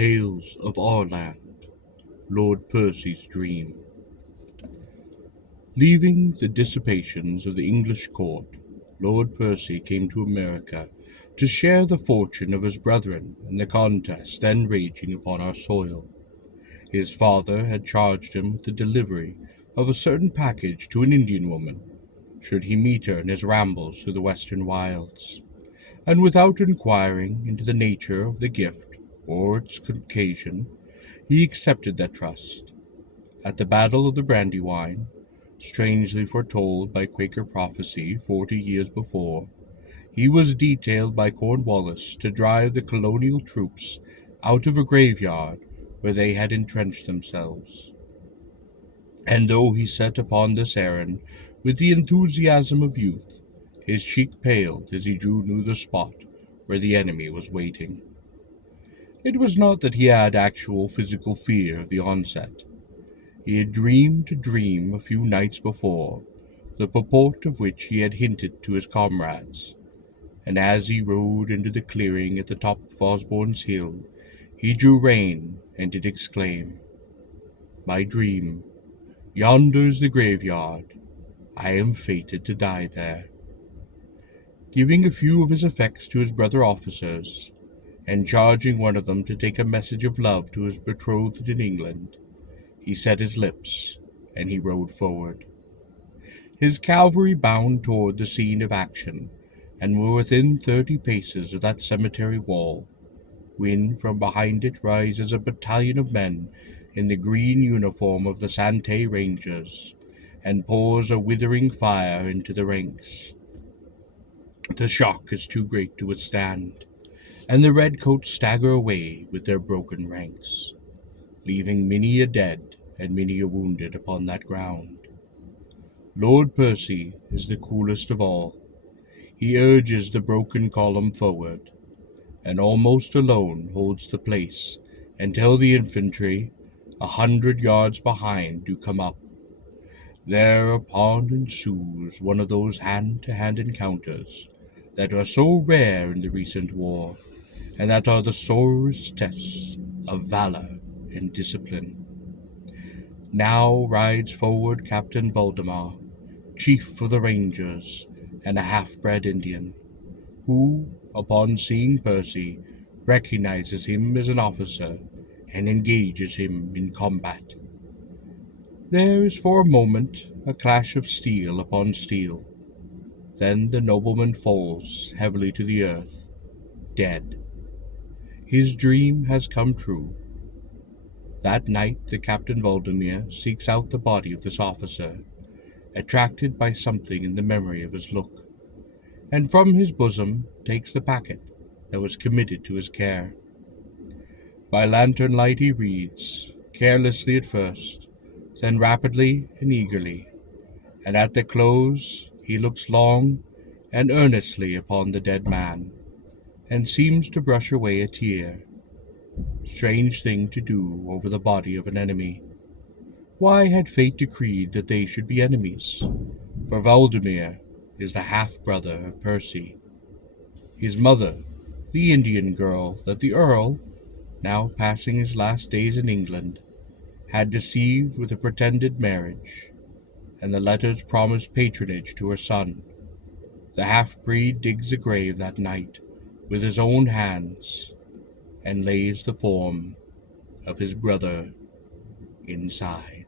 Tales of Our Land, Lord Percy's Dream. Leaving the dissipations of the English court, Lord Percy came to America to share the fortune of his brethren in the contest then raging upon our soil. His father had charged him with the delivery of a certain package to an Indian woman, should he meet her in his rambles through the western wilds, and without inquiring into the nature of the gift or its occasion, he accepted that trust. At the Battle of the Brandywine, strangely foretold by Quaker prophecy 40 years before, he was detailed by Cornwallis to drive the colonial troops out of a graveyard where they had entrenched themselves. And though he set upon this errand with the enthusiasm of youth, his cheek paled as he drew near the spot where the enemy was waiting. It was not that he had actual physical fear of the onset. He had dreamed a dream a few nights before, the purport of which he had hinted to his comrades, and as he rode into the clearing at the top of Osborne's Hill, he drew rein and did exclaim, "My dream! Yonder's the graveyard. I am fated to die there." Giving a few of his effects to his brother officers, and charging one of them to take a message of love to his betrothed in England, he set his lips, and he rode forward. His cavalry bound toward the scene of action, and were within 30 paces of that cemetery wall, when from behind it rises a battalion of men in the green uniform of the Santee Rangers, and pours a withering fire into the ranks. The shock is too great to withstand, and the redcoats stagger away with their broken ranks, leaving many a dead and many a wounded upon that ground. Lord Percy is the coolest of all. He urges the broken column forward, and almost alone holds the place until the infantry, 100 yards behind, do come up. Thereupon ensues one of those hand-to-hand encounters that are so rare in the recent war, and that are the sorest tests of valor and discipline. Now rides forward Captain Valdemar, chief of the Rangers, and a half-bred Indian, who, upon seeing Percy, recognizes him as an officer and engages him in combat. There is for a moment a clash of steel upon steel. Then the nobleman falls heavily to the earth, dead. His dream has come true. That night the Captain Valdemar seeks out the body of this officer, attracted by something in the memory of his look, and from his bosom takes the packet that was committed to his care. By lantern light he reads, carelessly at first, then rapidly and eagerly, and at the close he looks long and earnestly upon the dead man, and seems to brush away a tear. Strange thing to do over the body of an enemy. Why had fate decreed that they should be enemies? For Valdemar is the half-brother of Percy. His mother, the Indian girl that the Earl, now passing his last days in England, had deceived with a pretended marriage, and the letters promised patronage to her son. The half-breed digs a grave that night with his own hands, and lays the form of his brother inside.